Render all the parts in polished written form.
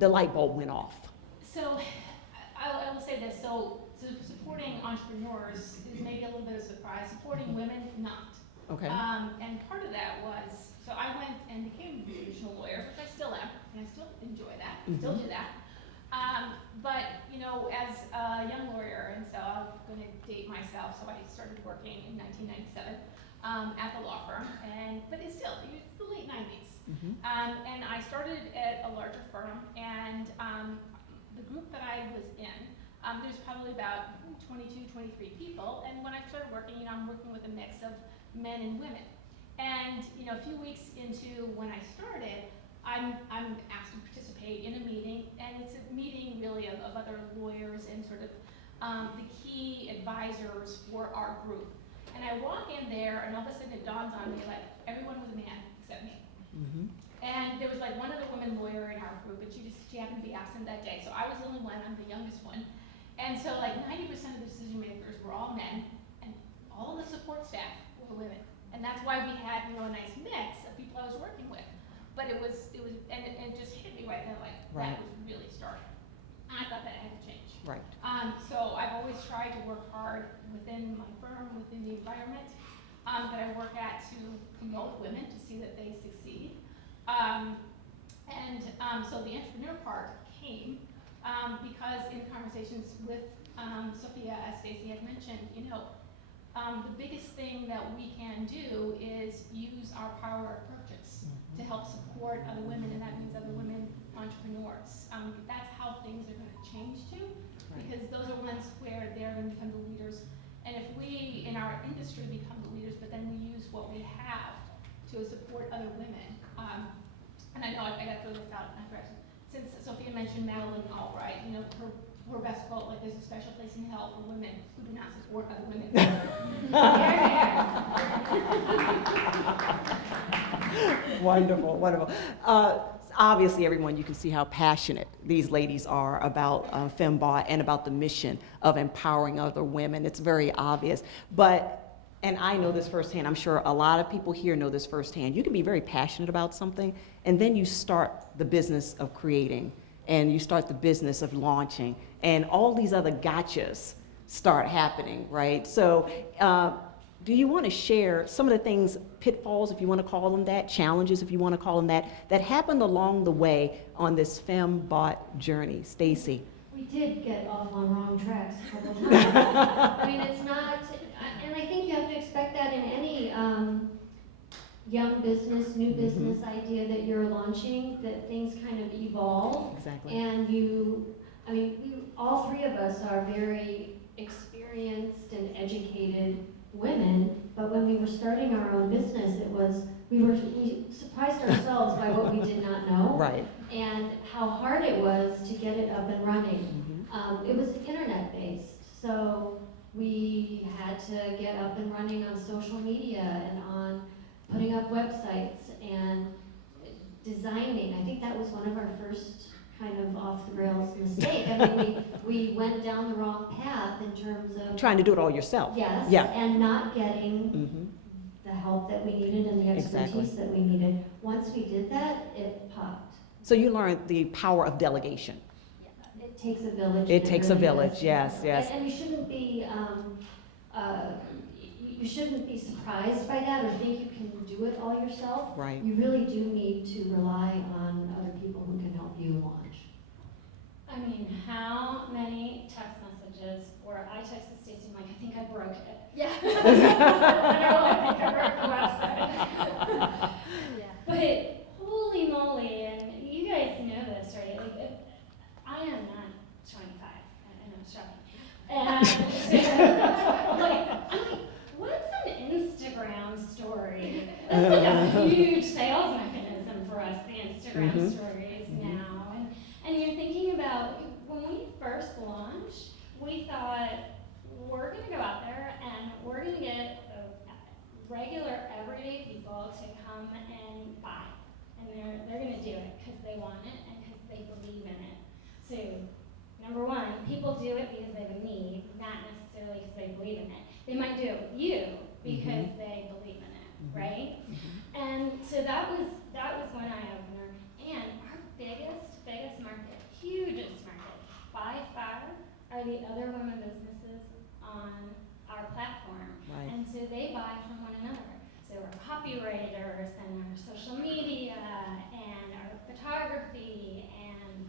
the light bulb went off? So I will say this, so supporting entrepreneurs is maybe a little bit of a surprise, supporting women, not. Okay. And part of that was, so I went and became a traditional lawyer, which I still am, and I still enjoy that, still do that. But, you know, as a young lawyer, and so I'm going to date myself, so I started working in 1997 at the law firm, but it's the late 90s. And I started at a larger firm, and the group that I was in, there's probably about 22, 23 people, and when I started working, you know, I'm working with a mix of men and women. And, you know, a few weeks into when I started, I'm asked to participate in a meeting, and it's a meeting really of other lawyers and sort of the key advisors for our group. And I walk in there, and all of a sudden it dawns on me, like, everyone was a man except me. And there was like one other woman lawyer in our group, and she happened to be absent that day. So I was the only one, I'm the youngest one. And so like 90% of the decision makers were all men, and all the support staff were women. And that's why we had, you know, a nice mix of people I was working with. But it just hit me right then, like, that was really stark. And I thought that had to change. Right. So I've always tried to work hard within my firm, within the environment that I work at, to promote women, to see that they succeed. So the entrepreneur part came because in conversations with Sophia, as Stacee had mentioned, you know, the biggest thing that we can do is use our power of purchase to help support other women, and that means other women entrepreneurs. That's how things are going to change too, because those are ones where they're going to become the leaders. And if we, in our industry, become the leaders, but then we use what we have to support other women. And I know I got to throw this out, since Sophia mentioned Madeleine Albright, you know, her best quote, like, there's a special place in hell for women who do not support other women. Wonderful, wonderful. Obviously, everyone, you can see how passionate these ladies are about Fembought and about the mission of empowering other women. It's very obvious. And I know this firsthand, I'm sure a lot of people here know this firsthand. You can be very passionate about something, and then you start the business of creating, and you start the business of launching, and all these other gotchas start happening, right? So do you want to share some of the things, pitfalls, if you want to call them that, challenges, if you want to call them that happened along the way on this Fembought journey? Stacee. We did get off on wrong tracks a couple times. I mean, it's not, and I think you have to expect that in any young business, new business idea that you're launching, that things kind of evolve. Exactly. And all three of us are very experienced and educated women, but when we were starting our own business, we surprised ourselves by what we did not know. Right. And how hard it was to get it up and running. It was internet-based, so we had to get up and running on social media and on putting up websites and designing. I think that was one of our first kind of off-the-rails mistake. I mean, we went down the wrong path in terms of trying to do it all yourself. Yes, yeah. And not getting the help that we needed and the expertise that we needed. Once we did that, it popped. So you learned the power of delegation. Yeah, it takes a village. It takes really a village, does. yes. And you shouldn't be surprised by that or think you can do it all yourself. Right. You really do need to rely on other people who can help you launch. I mean, how many text messages where I texted Stacee and like, I think I broke it. Yeah. I think I broke the website. But holy moly, and you guys know this, right? Like, I am not 25. I know it's shocking. And I'm like, what's an Instagram story? That's like a huge sales mechanism for us, the Instagram stories now. And you're thinking about, when we first launched, we thought, we're going to go out there and we're going to get regular, everyday people to come and buy. And they're going to do it because they want it and because they believe in it. So, number one, people do it because they have a need, not necessarily because they believe in it. They might do it with you because they believe in it, right? And so that was one eye-opener. And our biggest market are the other women businesses on our platform. Right. And so they buy from one another. So our copywriters and our social media and our photography and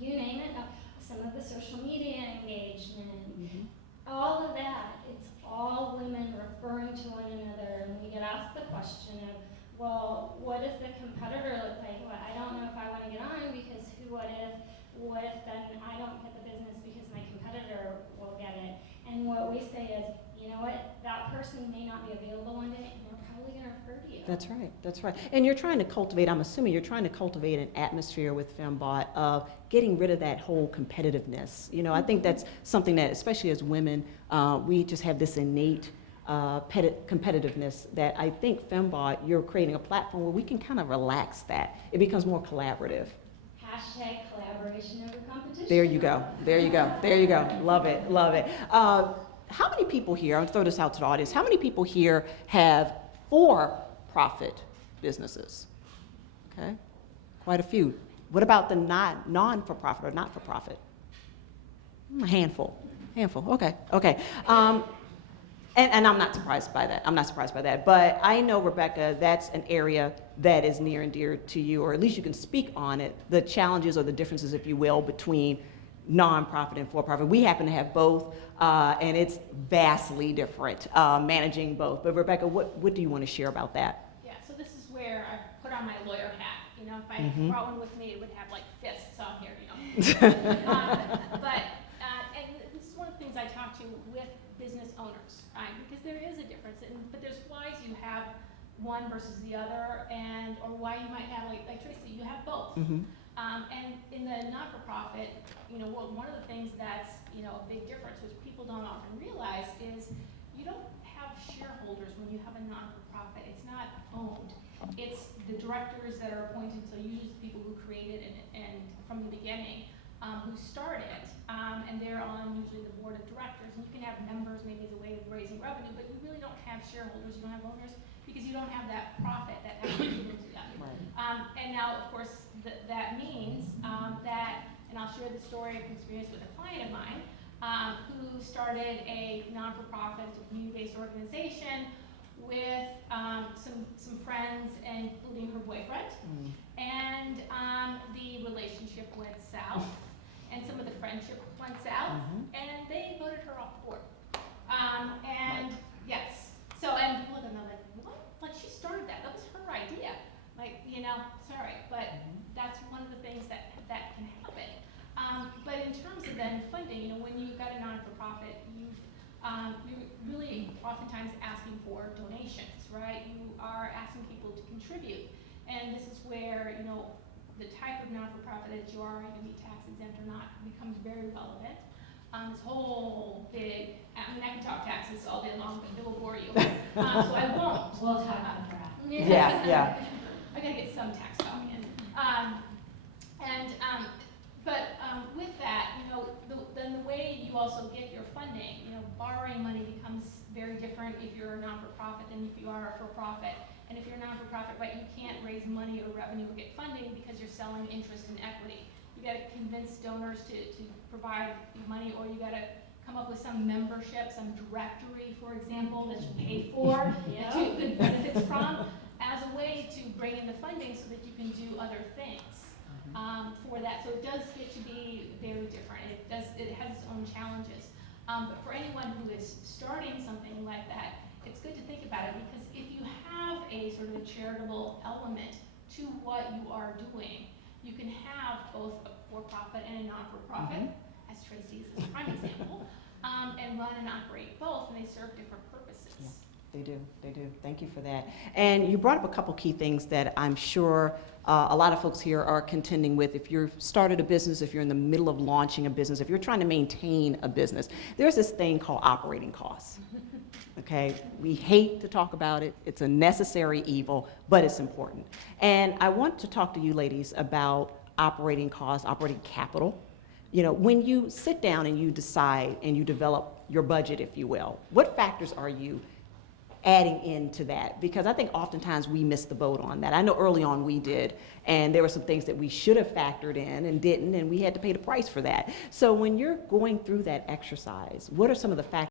you name it, some of the social media engagement, Mhm. all of that, it's all women referring to one another. And we get asked the question of, well, what does the competitor look like? Well, I don't know if I want to get on because what if then I don't get the business because my competitor will get it? And what we say is, you know what, that person may not be available one day and they're probably going to refer to you. That's right, that's right. And you're trying to cultivate, I'm assuming you're trying to cultivate an atmosphere with Fembought of getting rid of that whole competitiveness. You know, I think that's something that, especially as women, we just have this innate competitiveness that I think Fembought, you're creating a platform where we can kind of relax that. It becomes more collaborative. Hashtag collaboration over competition. There you go, there you go, there you go. Love it, love it. How many people here, I'll throw this out to the audience, how many people here have for-profit businesses? Okay, quite a few. What about the non-for-profit or not-for-profit? A handful, okay, okay. And I'm not surprised by that. I'm not surprised by that. But I know, Rebecca, that's an area that is near and dear to you, or at least you can speak on it, the challenges or the differences, if you will, between nonprofit and for-profit. We happen to have both, and it's vastly different managing both. But Rebecca, what do you want to share about that? Yeah, so this is where I put on my lawyer hat. You know, if I brought one with me, it would have like fists on here, you know. And this is one of the things I talk to with business owners, right? Because there is a difference, but there's why you have one versus the other, or why you might have, like Traci, you have both. Mm-hmm. And in the not-for-profit, you know, one of the things that's, you know, a big difference, which people don't often realize, is you don't have shareholders when you have a non-for-profit. It's not owned. It's the directors that are appointed, so usually it's people who created it and from the beginning, who started it, and they're on usually the board of directors. And you can have members maybe as a way of raising revenue, but you really don't have shareholders, you don't have owners, because you don't have that profit that has to come into them. Right. And now, of course, that means that, and I'll share the story of experience with a client of mine who started a non-for-profit, community-based organization with some friends, including her boyfriend. And the relationship went south, and some of the friendship went south, and they voted her off the board. Yes, so, and people are like, what? Like, she started that. That was her idea. Like, you know, sorry, but that's one of the things that can happen. But in terms of then funding, you know, when you've got a non-for-profit, you're really oftentimes asking for donations, right? You are asking people to contribute. And this is where, you know, the type of non-for-profit that you are going to be tax exempt or not becomes very relevant. This whole big, I mean, I can talk taxes all day long, but it will bore you. So I won't. We'll talk about that. Yeah. I gotta get some tax talk in. With that, you know, then the way you also get your funding, you know, borrowing money becomes very different if you're a non-for-profit than if you are a for-profit. And if you're a non-for-profit, right, you can't raise money or revenue or get funding because you're selling interest in equity. You gotta convince donors to provide money, or you gotta come up with some membership, some directory, for example, that you pay for, to good benefits from, as a way to bring in the funding so that you can do other things for that. So it does get to be very different. It has its own challenges. But for anyone who is starting something like that, it's good to think about it, because if you have a sort of a charitable element to what you are doing, you can have both a for-profit and a non-for-profit, as Traci is a prime example, and run and operate both, and they serve different purposes. Yeah. They do. Thank you for that. And you brought up a couple key things that I'm sure a lot of folks here are contending with. If you've started a business, if you're in the middle of launching a business, if you're trying to maintain a business, there's this thing called operating costs. Okay, we hate to talk about it. It's a necessary evil, but it's important. And I want to talk to you ladies about operating costs, operating capital. You know, when you sit down and you decide and you develop your budget, if you will, what factors are you adding into that, because I think oftentimes we miss the boat on that. I know early on we did, and there were some things that we should have factored in and didn't, and we had to pay the price for that. So when you're going through that exercise, what are some of the factors